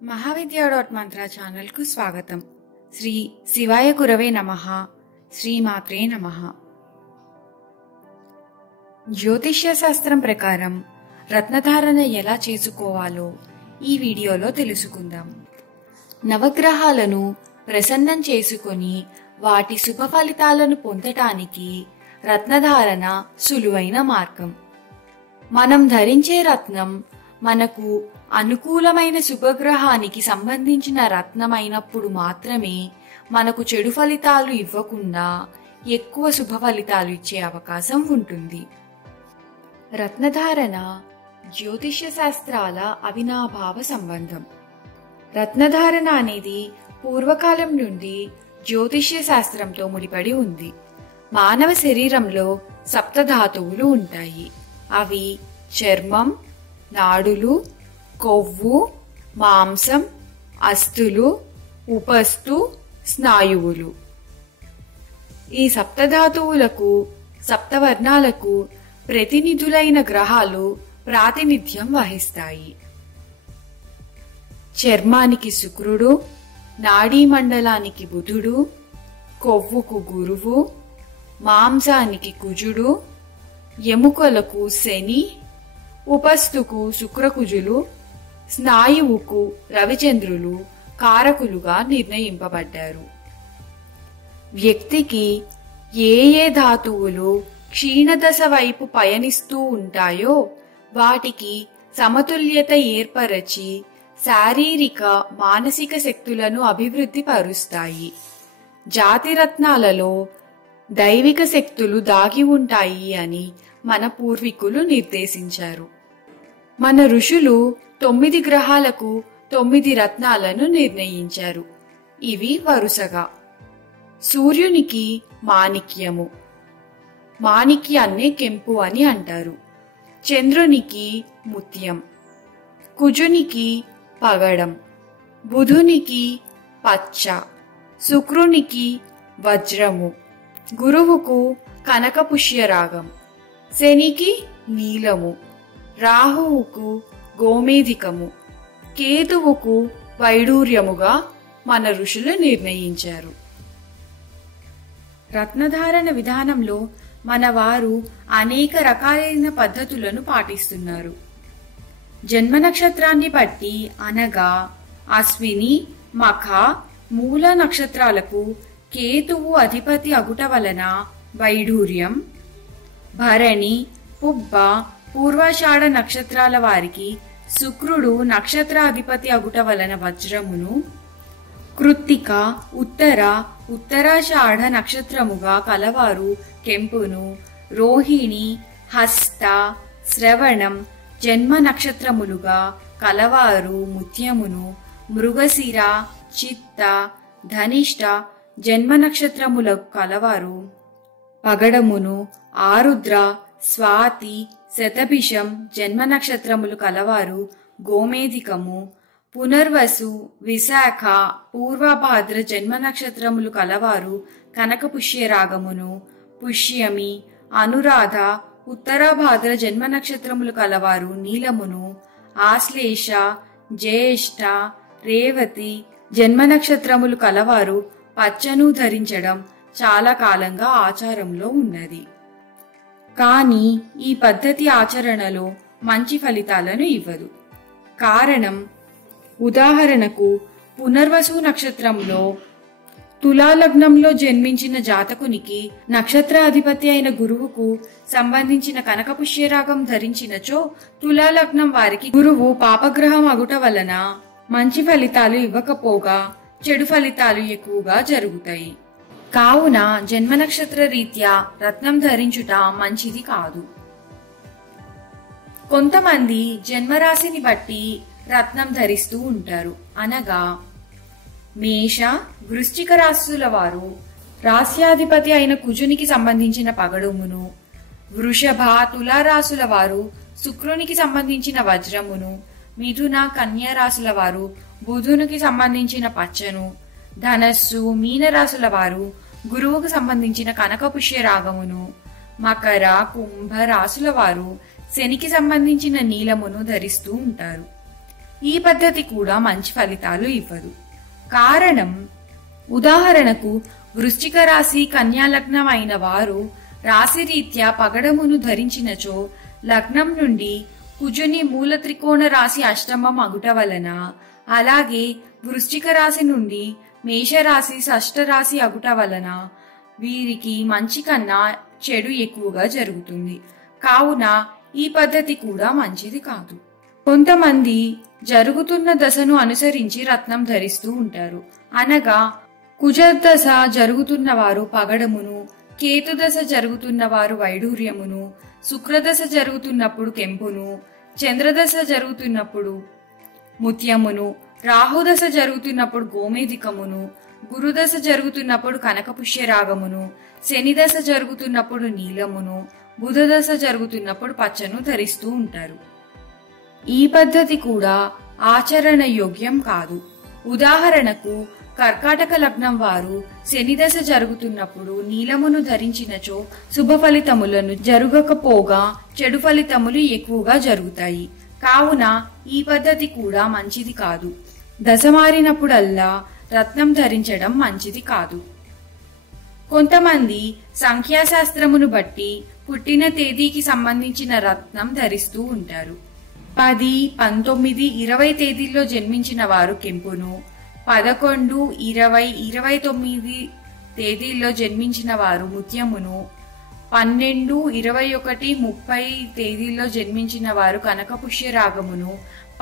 महाविद्या.मंत्र channel కు స్వాగతం. శ్రీ శివాయ గురవే నమః. శ్రీమాత్రే నమః. జ్యోతిష్య శాస్త్రం ప్రకారం రత్నధారణ ఎలా చేసుకోవాలో ఈ వీడియోలో తెలుసుకుందాం. నవగ్రహాలను ప్రసన్నం చేసుకొని వాటి శుభ ఫలితాలను పొందటానికి రత్నధారణ సులువైన మార్గం. మనం ధరించే రత్నం మనకు అనుకూలమైన శుభగ్రహానికి సంబంధించిన రత్నమైనప్పుడు మాత్రమే మనకు చెడు ఫలితాలు ఇవ్వకుండా ఎక్కువ శుభ ఫలితాలు ఇచ్చే అవకాశం ఉంటుంది. రత్నధారణ జ్యోతిష్య శాస్త్రాల అవినాభావ సంబంధం. రత్నధారణ అనేది పూర్వకాలం నుండి జ్యోతిష్య శాస్త్రంతో ముడిపడి ఉంది. మానవ శరీరంలో సప్తధాతువులు ఉంటాయి. అవి చర్మం, నాడులు, కొవ్వు, మాంసం, అస్థులు, ఉపస్థు, స్నాయువులు. ఈ సప్తధాతువులకు సప్తవర్ణాలకు ప్రతినిధులైన గ్రహాలు ప్రాతినిధ్యం వహిస్తాయి. చర్మానికి శుక్రుడు, నాడీ మండలానికి బుధుడు, కొవ్వుకు గురువు, మాంసానికి కుజుడు, ఎముకలకు శని, ఉపస్థుకు శుక్రకుజులు, స్నాయువుకు రవిచంద్రులు కారకులుగా నిర్ణయింపబడ్డారు. వ్యక్తికి ఏ ఏ ధాతువులు క్షీణదశ వైపు పయనిస్తూ ఉంటాయో వాటికి సమతుల్యత ఏర్పరచి శారీరక మానసిక శక్తులను అభివృద్ధి పరుస్తాయి. జాతిరత్నాలలో దైవిక శక్తులు దాగి ఉంటాయి అని మన పూర్వీకులు నిర్దేశించారు. మన ఋషులు 9 గ్రహాలకు 9 రత్నాలను నిర్ణయించారు. ఇవి వరుసగా: సూర్యునికి మాణిక్యము, మాణిక్యాన్నే కెంపు అని అంటారు. చంద్రునికి ముత్యం, కుజునికి పగడం, బుధునికి పచ్చ, శుక్రునికి వజ్రము, గురువుకు కనకపుష్యరాగం, శనికి నీలము, రాహువుకు గోమేధికము, కేతువుకు వైడూర్యముగా మన ఋషులు నిర్ణయించారు. రత్నధారణ విధానంలో మన వారు అనేక రకాలైన పద్ధతులను పాటిస్తున్నారు. జన్మ నక్షత్రాన్ని బట్టి అనగా అశ్విని, మఖ, మూల నక్షత్రాలకు కేతువు అధిపతి అగుట వలన వైడూర్యం, భరణి, పుబ్బ, పూర్వాషాఢ నక్షత్రాల వారికి శుక్రుడు నక్షత్రాధిపతి అగుట వలన వజ్రమును, కృత్తిక, ఉత్తర, ఉత్తరాషాఢ నక్షత్రముగా కలవారు కెంపును, రోహిణి, హస్త, శ్రవణం జన్మ నక్షత్రములుగా కలవారు ముత్యమును, మృగశిర, చిత్త, ధనిష్ట జన్మ నక్షత్రములకు కలవారు పగడమును, ఆరుద్ర, స్వాతి, శతభిషం జన్మ నక్షత్రములు కలవారు గోమేధికము, పునర్వసు, విశాఖ, పూర్వభాద్ర జన్మ నక్షత్రములు కలవారు కనకపుష్యరాగమును, పుష్యమి, అనురాధ, ఉత్తరాభాద్ర జన్మ నక్షత్రములు కలవారు నీలమును, ఆశ్లేష, జ్యేష్ఠ, రేవతి జన్మ నక్షత్రములు కలవారు పచ్చను ధరించడం చాలా కాలంగా ఆచారంలో ఉన్నది. కానీ ఈ పద్ధతి ఆచరణలో మంచి ఫలితాలను ఇవ్వదు. కారణం, ఉదాహరణకు పునర్వసు నక్షత్రంలో తులాలగ్నంలో జన్మించిన జాతకునికి నక్షత్రాధిపతి అయిన గురువుకు సంబంధించిన కనకపుష్యరాగం ధరించినచో తులాలగ్నం వారికి గురువు పాపగ్రహం అగుట వలన మంచి ఫలితాలు ఇవ్వకపోగా చెడు ఫలితాలు ఎక్కువగా జరుగుతాయి. కావున జన్మ నక్షత్ర రీత్యా రత్నం ధరించుట మంచిది కాదు. కొంతమంది జన్మరాశిని బట్టి రత్నం ధరిస్తూ ఉంటారు. అనగా మేష, వృశ్చిక రాశుల వారు రాశ్యాధిపతి అయిన కుజునికి సంబంధించిన పగడుమును, వృషభ, తులారాశుల వారు శుక్రునికి సంబంధించిన వజ్రమును, మిథున, కన్యా రాశుల వారు బుధునికి సంబంధించిన పచ్చను, ధనస్సు, మీనరాశుల వారు గురువుకు సంబంధించిన కనకపుష్యరాగమును, మకర, కుంభ రాశుల వారు శనికి సంబంధించిన నీలమును ధరిస్తూ ఉంటారు. ఈ పద్ధతి కూడా మంచి ఫలితాలు ఇవ్వదు. కారణం, ఉదాహరణకు వృశ్చిక రాశి కన్యా లగ్నం అయిన వారు రాశిరీత్యా పగడమును ధరించినచో లగ్నం నుండి కుజుని మూల త్రికోణ రాశి అష్టమం అగుట వలన, అలాగే వృశ్చిక రాశి నుండి మేషరాశి షష్ఠ రాశి అగుట వలన వీరికి మంచి కన్నా చెడు ఎక్కువగా జరుగుతుంది. కావున ఈ పద్ధతి కూడా మంచిది కాదు. కొంతమంది జరుగుతున్న దశను అనుసరించి రత్నం ధరిస్తూ ఉంటారు. అనగా కుజదశ జరుగుతున్న వారు పగడమును, కేతుదశ జరుగుతున్న వారు వైఢూర్యమును, శుక్రదశ జరుగుతున్నప్పుడు కెంపును, చంద్రదశ జరుగుతున్నప్పుడు ముత్యమును, రాహుదశ జరుగుతున్నప్పుడు గోమేధికమును, గురుదశ జరుగుతున్నప్పుడు కనకపుష్యరాగమును, శనిదశ జరుగుతున్నప్పుడు నీలమును, బుధదశ జరుగుతున్నప్పుడు పచ్చను ధరిస్తూ ఉంటారు. ఈ పద్ధతి కూడా ఆచరణ యోగ్యం కాదు. ఉదాహరణకు కర్కాటక లగ్నం వారు శనిదశ జరుగుతున్నప్పుడు నీలమును ధరించినచో శుభ ఫలితములను జరగకపోగా చెడు ఫలితములు ఎక్కువగా జరుగుతాయి. కావున ఈ పద్ధతి కూడా మంచిది కాదు. దశ మారినప్పుడల్లా రత్నం ధరించడం మంచిది కాదు. కొంతమంది సంఖ్యాశాస్త్రమును బట్టి పుట్టిన తేదీకి సంబంధించిన రత్నం ధరిస్తూ ఉంటారు. 10, 19, 20 తేదీల్లో జన్మించిన వారు కెంపును, 11, 20, 29 తేదీల్లో జన్మించిన వారు ముత్యమును, 12, 21, 30 తేదీల్లో జన్మించిన వారు కనకపుష్యరాగమును,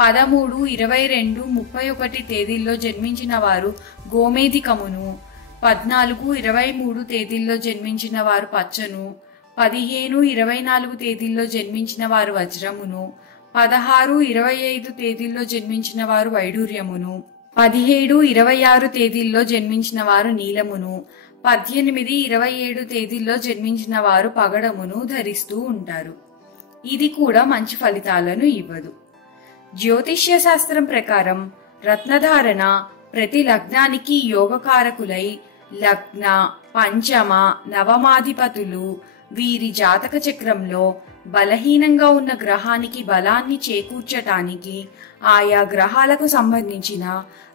13, 22, 31 తేదీల్లో జన్మించిన వారు గోమేధికమును, 14, 23 తేదీల్లో జన్మించిన వారు పచ్చను, 15, 24 తేదీల్లో జన్మించిన వారు వజ్రమును, 16, 25 తేదీల్లో జన్మించిన వారు వైఢూర్యమును, 17, 26 తేదీల్లో జన్మించిన వారు నీలమును, 18, 27 తేదీల్లో జన్మించిన వారు పగడమును ధరిస్తూ ఉంటారు. ఇది కూడా మంచి ఫలితాలను ఇవ్వదు. జ్యోతిష్య శాస్త్రం ప్రకారం రత్నధారణ ప్రతి లగ్నానికి యోగకారకులై లగ్న, పంచమ, నవమాధిపతులు వీరి జాతక చక్రంలో బలహీనంగా ఉన్న గ్రహానికి బలాన్ని చేకూర్చటానికి ఆయా గ్రహాలకు సంబంధించిన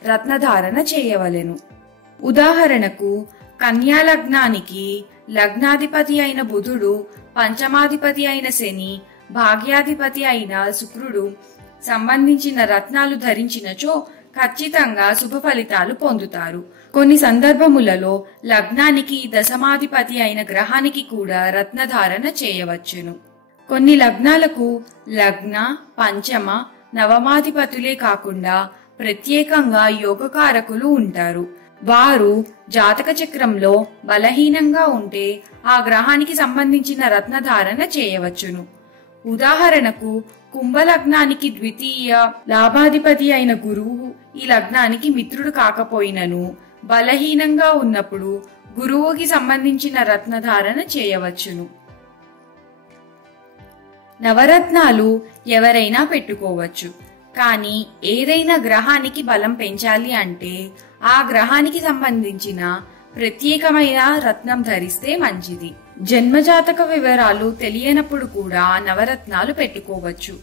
రత్నధారణ చేయవలెను. ఉదాహరణకు కన్యా లగ్నానికి లగ్నాధిపతి అయిన బుధుడు, పంచమాధిపతి అయిన శని, భాగ్యాధిపతి అయిన శుక్రుడు సంబంధించిన రత్నాలు ధరించినచో ఖచ్చితంగా శుభ ఫలితాలు పొందుతారు. కొన్ని సందర్భములలో లగ్నానికి దశమాధిపతి అయిన గ్రహానికి కూడా రత్నధారణ చేయవచ్చును. కొన్ని లగ్నాలకు లగ్న, పంచమ, నవమాధిపతులే కాకుండా ప్రత్యేకంగా యోగకారకులు ఉంటారు. వారు జాతక చక్రంలో బలహీనంగా ఉంటే ఆ గ్రహానికి సంబంధించిన రత్నధారణ చేయవచ్చును. ఉదాహరణకు కుంభలగ్నానికి ద్వితీయ లాభాధిపతి అయిన గురువు ఈ లగ్నానికి మిత్రుడు కాకపోయినను బలహీనంగా ఉన్నప్పుడు గురువుకి సంబంధించిన రత్నధారణ చేయవచ్చును. నవరత్నాలు ఎవరైనా పెట్టుకోవచ్చు. కానీ ఏదైనా గ్రహానికి బలం పెంచాలి అంటే ఆ గ్రహానికి సంబంధించిన ప్రత్యేకమైన రత్నం ధరిస్తే మంచిది. జన్మజాతక వివరాలు తెలియనప్పుడు కూడా నవరత్నాలు పెట్టుకోవచ్చు.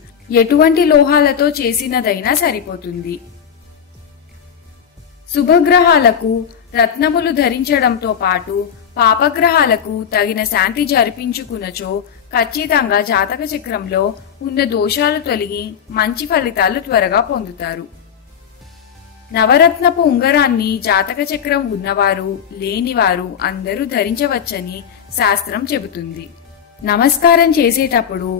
ఎటువంటి లోహాలతో చేసినదైనా సరిపోతుంది. శుభగ్రహాలకు రత్నములు ధరించడంతో పాటు పాపగ్రహాలకు తగిన శాంతి జరిపించుకునచో ఖచ్చితంగా జాతక చక్రంలో ఉన్న దోషాలు తొలగి మంచి ఫలితాలు త్వరగా పొందుతారు. నవరత్నపు ఉంగరాన్ని జాతక చక్రం ఉన్నవారు, లేనివారు అందరూ ధరించవచ్చని శాస్త్రం చెబుతుంది. నమస్కారం చేసేటప్పుడు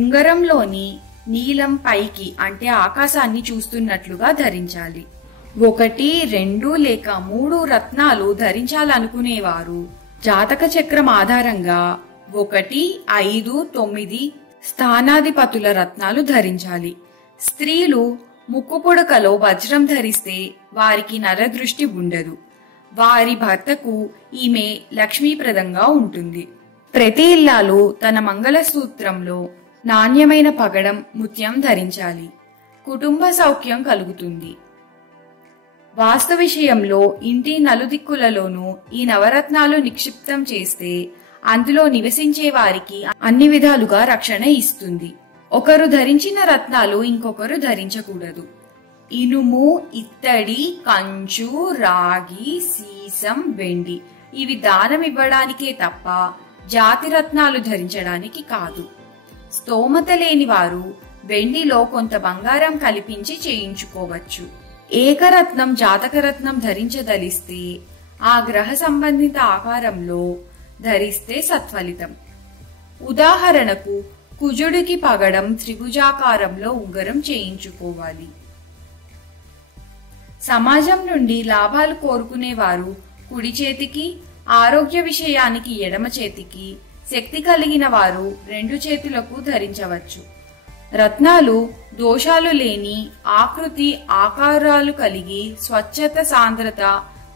ఉంగరంలోని నీలం పైకి అంటే ఆకాశాన్ని చూస్తున్నట్లుగా ధరించాలి. 1, 2 లేక 3 రత్నాలు ధరించాలనుకునేవారు జాతక చక్రం ఆధారంగా 1, 5, 9 స్థానాధిపతుల రత్నాలు ధరించాలి. స్త్రీలు ముక్కు పుడకలో వజ్రం ధరిస్తే వారికి నరదృష్టి ఉండదు. వారి భర్తకు ఈమె లక్ష్మీప్రదంగా ఉంటుంది. ప్రతి ఇల్లాలు తన మంగళసూత్రంలో నాణ్యమైన పగడం, ముత్యం ధరించాలి. కుటుంబ సౌఖ్యం కలుగుతుంది. వాస్తు విషయంలో ఇంటి నలుదిక్కులలోనూ ఈ నవరత్నాలు నిక్షిప్తం చేస్తే అందులో నివసించే వారికి అన్ని విధాలుగా రక్షణ ఇస్తుంది. ఒకరు ధరించిన రత్నాలు ఇంకొకరు ధరించకూడదు. ఇనుము, ఇత్తడి, కంచు, రాగి, సీసం, వెండి ఇవి దానం ఇవ్వడానికే తప్ప జాతిరత్నాలు ధరించడానికి కాదు. స్తోమత లేని వారు వెండిలో కొంత బంగారం కల్పించి చేయించుకోవచ్చు. ఏకరత్నం, జాతకరత్నం ధరించదలిస్తే ఆ గ్రహ సంబంధిత ఆకారంలో ధరిస్తే సత్ఫలితం. ఉదాహరణకు కుజుడికి పగడం త్రిభుజాకారంలో ఉంగరం చేయించుకోవాలి. సమాజం నుండి లాభాలు కోరుకునేవారు కుడి చేతికి, ఆరోగ్య విషయానికి ఎడమ చేతికి, శక్తి కలిగిన వారు 2 చేతులకు ధరించవచ్చు. రత్నాలు దోషాలు లేని ఆకృతి, ఆకారాలు కలిగి స్వచ్ఛత, సాంద్రత,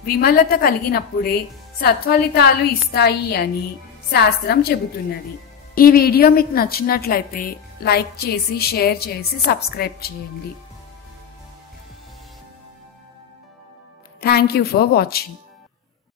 విమలత కలిగినప్పుడే సత్ఫలితాలు ఇస్తాయి అని శాస్త్రం చెబుతున్నది. ఈ వీడియో మీకు నచ్చినట్లయితే లైక్ చేసి, షేర్ చేసి, సబ్స్క్రైబ్ చేయండి. Thank you for watching.